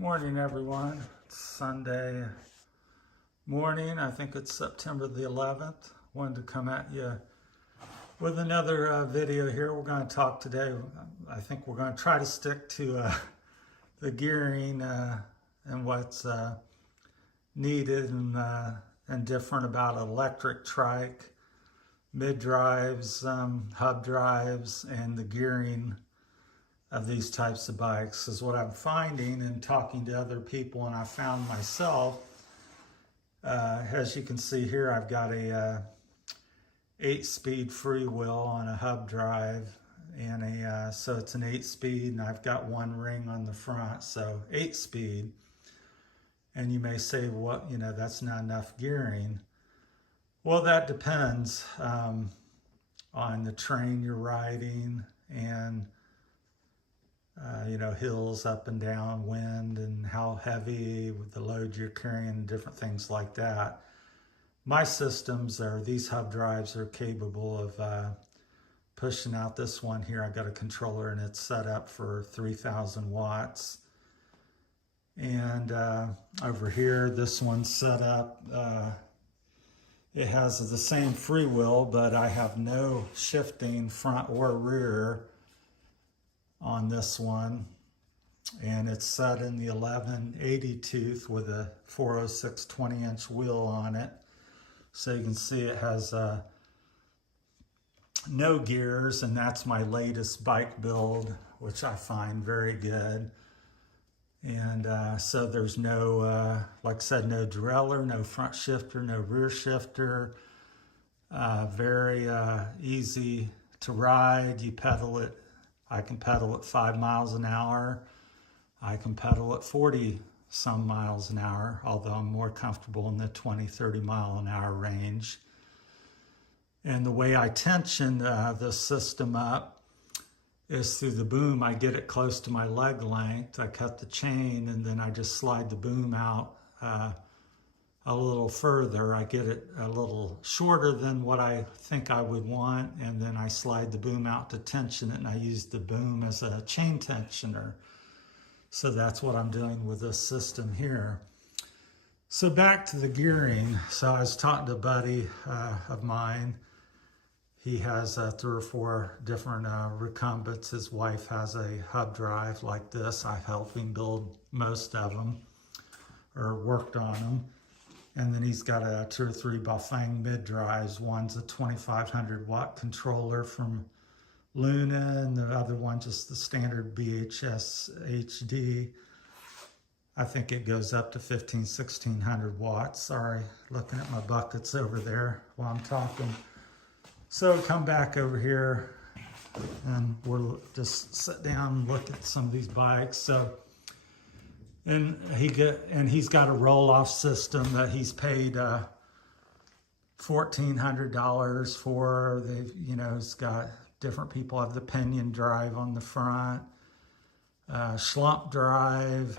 Morning, everyone. It's Sunday morning. I think it's September the 11th. Wanted to come at you with another video here. We're going to talk today. I think we're going to try to stick to the gearing and what's needed and different about electric trike, mid drives, hub drives, and the gearing of these types of bikes is what I'm finding and talking to other people, and I found myself, as you can see here, I've got a 8-speed freewheel on a hub drive, and so it's an 8-speed, and I've got one ring on the front, so 8-speed. And you may say, well, that's not enough gearing. Well, that depends on the terrain you're riding and hills up and down, wind, and how heavy with the load you're carrying, different things like that. My systems these hub drives are capable of pushing out. This one here, I got a controller and it's set up for 3,000 watts. And over here, this one's set up, it has the same freewheel, but I have no shifting front or rear on this one, and it's set in the 1180 tooth with a 406 20-inch wheel on it. So you can see it has no gears, and that's my latest bike build, which I find very good. And so there's no, like I said, no derailleur, no front shifter, no rear shifter. Very easy to ride. You pedal it. I can pedal at 5 miles an hour. I can pedal at 40 some miles an hour, although I'm more comfortable in the 20, 30 mile an hour range. And the way I tension this system up is through the boom. I get it close to my leg length. I cut the chain, and then I just slide the boom out a little further. I get it a little shorter than what I think I would want, and then I slide the boom out to tension it, and I use the boom as a chain tensioner. So that's what I'm doing with this system here. So back to the gearing. So I was talking to a buddy of mine. He has 3 or 4 different recumbents. His wife has a hub drive like this. I've helped him build most of them, or worked on them. And then he's got 2 or 3 Bafang mid drives. One's a 2,500 watt controller from Luna, and the other one just the standard BHS HD. I think it goes up to 1,600 watts. Sorry, looking at my buckets over there while I'm talking. So come back over here, and we'll just sit down and look at some of these bikes. So. And he's got a roll-off system that he's paid $1,400 for. He's got different people have the pinion drive on the front, slump drive,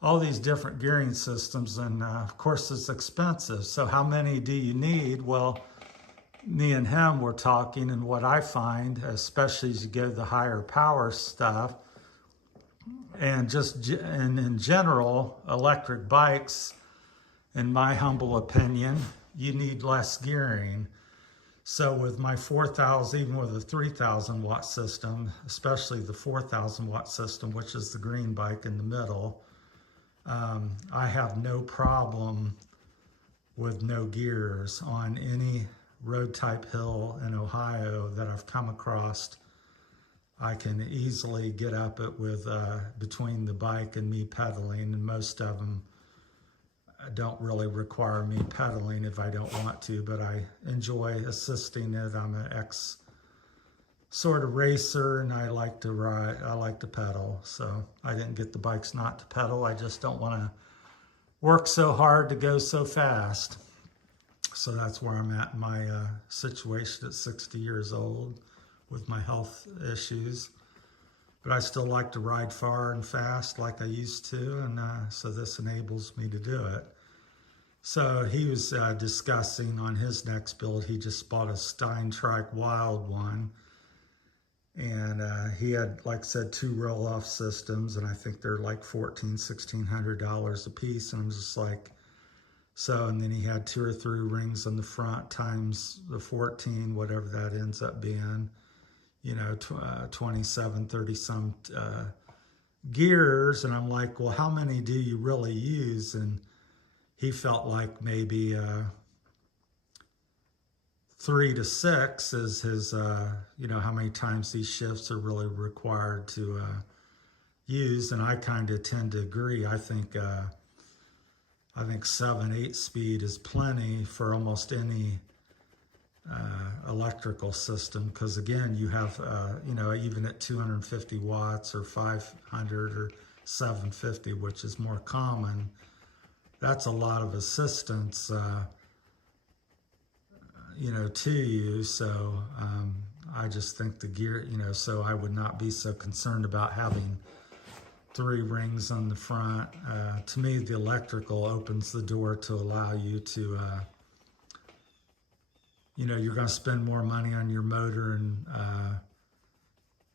all these different gearing systems, and of course it's expensive. So how many do you need? Well, me and him were talking, and what I find, especially as you go to the higher power stuff, and in general, electric bikes, in my humble opinion, you need less gearing. So with my 4,000, even with a 3,000 watt system, especially the 4,000 watt system, which is the green bike in the middle, I have no problem with no gears on any road type hill in Ohio that I've come across. I can easily get up it with between the bike and me pedaling, and most of them don't really require me pedaling if I don't want to, but I enjoy assisting it. I'm an ex sort of racer, and I like to ride, I like to pedal. So I didn't get the bikes not to pedal. I just don't want to work so hard to go so fast. So that's where I'm at in my situation at 60 years old. With my health issues, but I still like to ride far and fast like I used to, and so this enables me to do it. So he was discussing on his next build, he just bought a Steintrike Wild one, And he had, like I said, 2 roll-off systems, and I think they're like $1,400 a piece. And I'm just like, so, and then he had 2 or 3 rings on the front times the 14, whatever that ends up being, you know, 27, 30 some gears. And I'm like, well, how many do you really use? And he felt like maybe 3 to 6 is his, you know, how many times these shifts are really required to use. And I kind of tend to agree. I think 7, 8 speed is plenty for almost any electrical system, because again, you have, you know, even at 250 watts or 500 or 750, which is more common, that's a lot of assistance, you know, to you. So I just think the gear, you know, so I would not be so concerned about having 3 rings on the front. To me, the electrical opens the door to allow you to, you know, you're going to spend more money on your motor and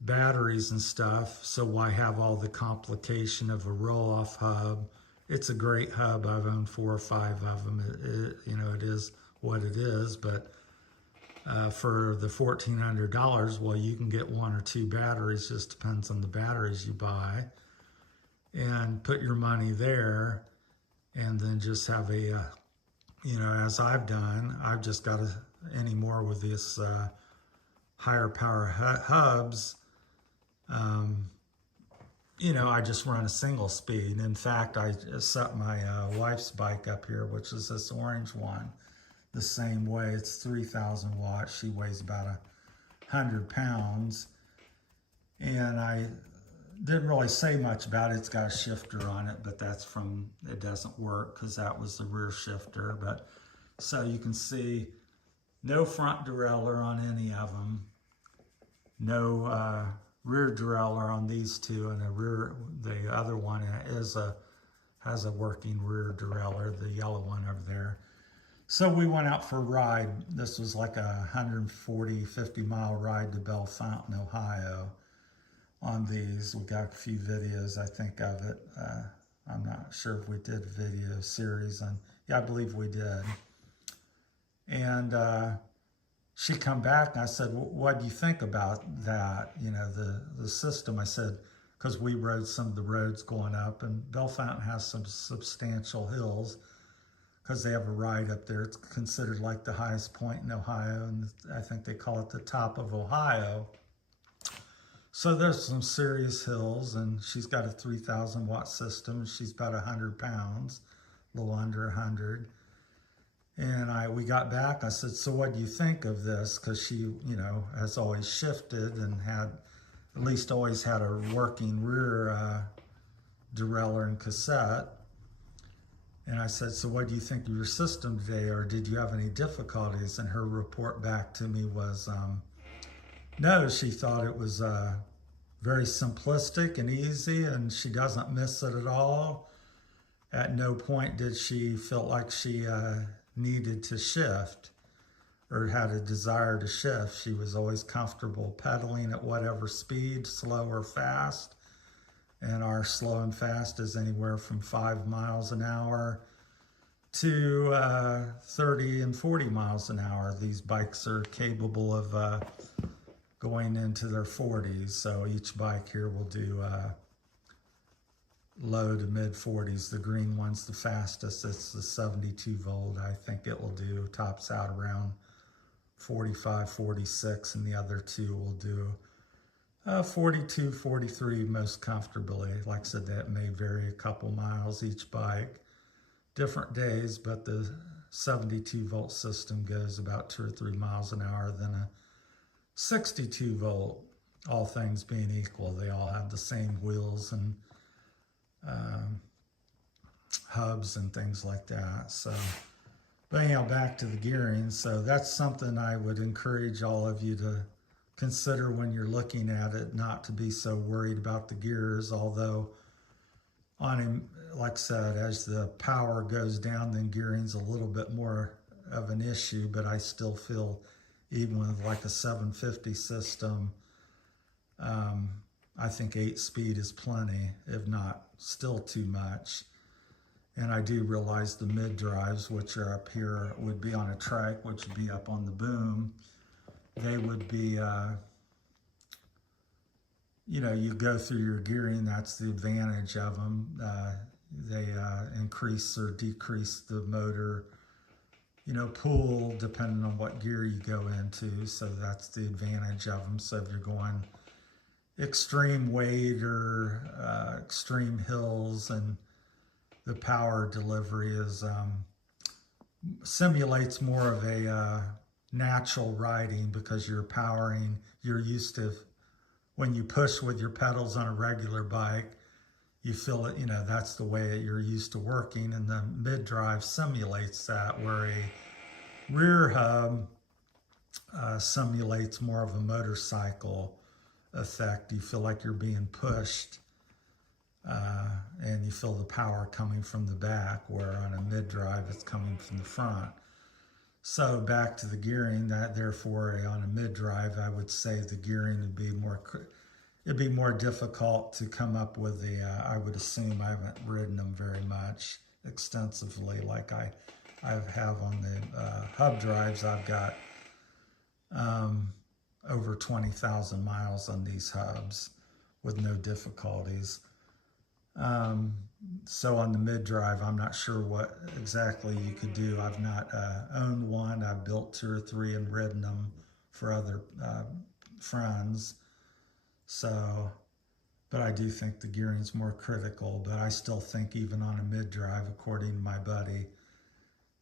batteries and stuff. So why have all the complication of a roll-off hub? It's a great hub. I've owned 4 or 5 of them. You know, it is what it is. But for the $1,400, well, you can get 1 or 2 batteries. Just depends on the batteries you buy. And put your money there, and then just have a, you know, as I've done, I've just got to, anymore with this higher power hubs, you know, I just run a single speed. In fact, I set my wife's bike up here, which is this orange one, the same way. It's 3,000 watts. She weighs about 100 pounds. And I didn't really say much about it. It's got a shifter on it, but that's from, it doesn't work because that was the rear shifter. But so you can see no front derailleur on any of them, no rear derailleur on these 2, and the other one has a working rear derailleur, the yellow one over there. So we went out for a ride. This was like a 140, 50 mile ride to Bellefontaine, Ohio. On these, we got a few videos, I think, of it. I'm not sure if we did a video series on, yeah, I believe we did. And she come back and I said, well, what do you think about that? You know, the system. I said, because we rode some of the roads going up, and Bellefontaine has some substantial hills because they have a ride up there. It's considered like the highest point in Ohio, and I think they call it the top of Ohio. So there's some serious hills, and she's got a 3,000 watt system. She's about 100 pounds, a little under 100. And we got back, I said, so what do you think of this? Because she, you know, has always shifted and had, at least always had a working rear derailleur and cassette. And I said, so what do you think of your system today? Or did you have any difficulties? And her report back to me was, no, she thought it was very simplistic and easy, and she doesn't miss it at all. At no point did she feel like she needed to shift or had a desire to shift. She was always comfortable pedaling at whatever speed, slow or fast. And our slow and fast is anywhere from 5 miles an hour to 30 and 40 miles an hour. These bikes are capable of going into their 40s. So each bike here will do low to mid 40s. The green one's the fastest. It's the 72 volt. I think it will do, tops out around 45, 46, and the other 2 will do 42, 43 most comfortably. Like I said, that may vary a couple miles each bike, different days, but the 72 volt system goes about 2 or 3 miles an hour than a 62 volt, all things being equal. They all have the same wheels and hubs and things like that. So, but anyhow, back to the gearing. So that's something I would encourage all of you to consider when you're looking at it, not to be so worried about the gears. Although on him, like I said, as the power goes down, then gearing's a little bit more of an issue, but I still feel even with like a 750 system, I think 8-speed is plenty, if not still too much. And I do realize the mid drives, which are up here, would be on a trike, which would be up on the boom. They would be, you know, you go through your gearing, that's the advantage of them. They increase or decrease the motor, you know, pull depending on what gear you go into. So that's the advantage of them. So if you're going extreme weight or extreme hills, and the power delivery is simulates more of a natural riding, because you're powering, you're used to, when you push with your pedals on a regular bike, you feel it, you know, that's the way you're used to working. And the mid drive simulates that, where a rear hub simulates more of a motorcycle effect. You feel like you're being pushed, and you feel the power coming from the back, where on a mid drive it's coming from the front. So back to the gearing, that therefore on a mid drive, I would say the gearing would be more, it'd be more difficult to come up with the, I would assume, I haven't ridden them very much extensively like I have on the hub drives. I've got over 20,000 miles on these hubs with no difficulties. So on the mid drive, I'm not sure what exactly you could do. I've not owned one. I've built 2 or 3 and ridden them for other friends. So, but I do think the gearing's more critical. But I still think even on a mid drive, according to my buddy,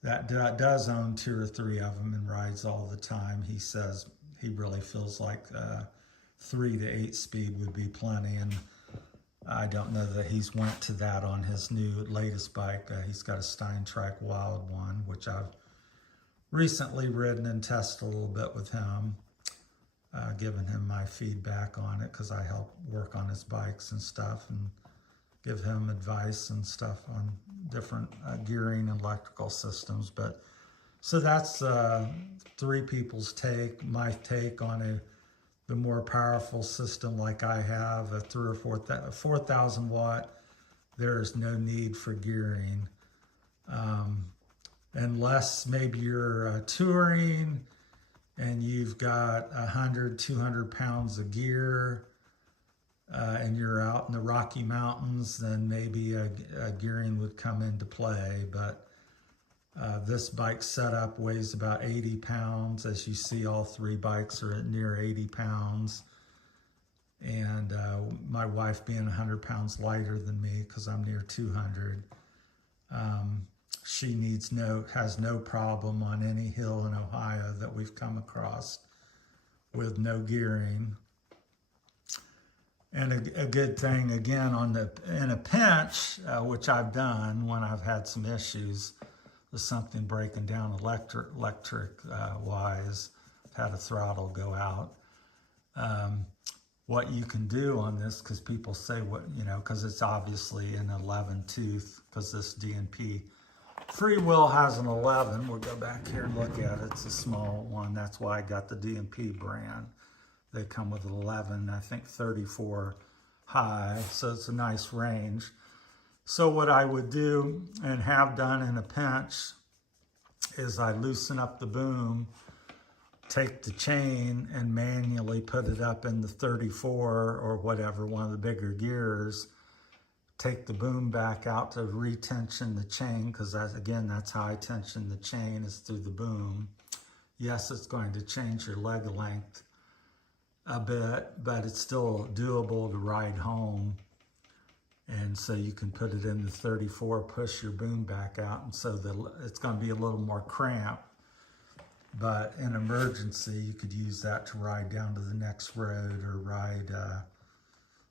that does own 2 or 3 of them and rides all the time, he says he really feels like 3 to 8 speed would be plenty. And I don't know that he's went to that on his latest bike. He's got a Steintrike Wild one, which I've recently ridden and tested a little bit with him, giving him my feedback on it, because I help work on his bikes and stuff and give him advice and stuff on different gearing and electrical systems. But so that's 3 people's take. My take on the more powerful system like I have, a 3 or 4,000 watt, there is no need for gearing. Unless maybe you're touring and you've got 100, 200 pounds of gear, and you're out in the Rocky Mountains, then maybe a gearing would come into play. But this bike setup weighs about 80 pounds. As you see, all 3 bikes are at near 80 pounds. And my wife being 100 pounds lighter than me, because I'm near 200, she has no problem on any hill in Ohio that we've come across with no gearing. And a good thing, again, in a pinch, which I've done when I've had some issues with something breaking down electric wise, had a throttle go out. What you can do on this, because people say, what, you know, because it's obviously an 11 tooth, because this DNP Freewheel has an 11. We'll go back here and look at it. It's a small one. That's why I got the DNP brand. They come with 11, I think 34 high, so it's a nice range. So what I would do, and have done in a pinch, is I loosen up the boom, take the chain and manually put it up in the 34 or whatever, one of the bigger gears, take the boom back out to retension the chain, because again, that's how I tension the chain, is through the boom. Yes, it's going to change your leg length a bit, but it's still doable to ride home. And so you can put it in the 34, push your boom back out, and so it's going to be a little more cramped. But in emergency, you could use that to ride down to the next road, or ride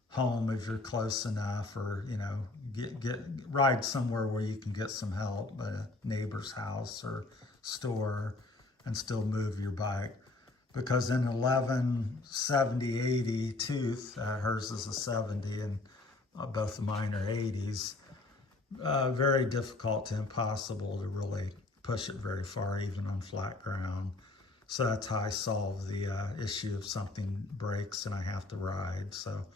home if you're close enough, or, you know, ride somewhere where you can get some help, a neighbor's house or store, and still move your bike. Because in 11, 70, 80 tooth, hers is a 70, and both of mine are 80s, very difficult to impossible to really push it very far, even on flat ground. So that's how I solve the issue if something breaks and I have to ride. So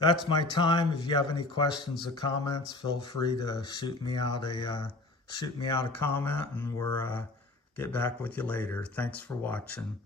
that's my time. If you have any questions or comments, feel free to shoot me out a comment, and we'll get back with you later. Thanks for watching.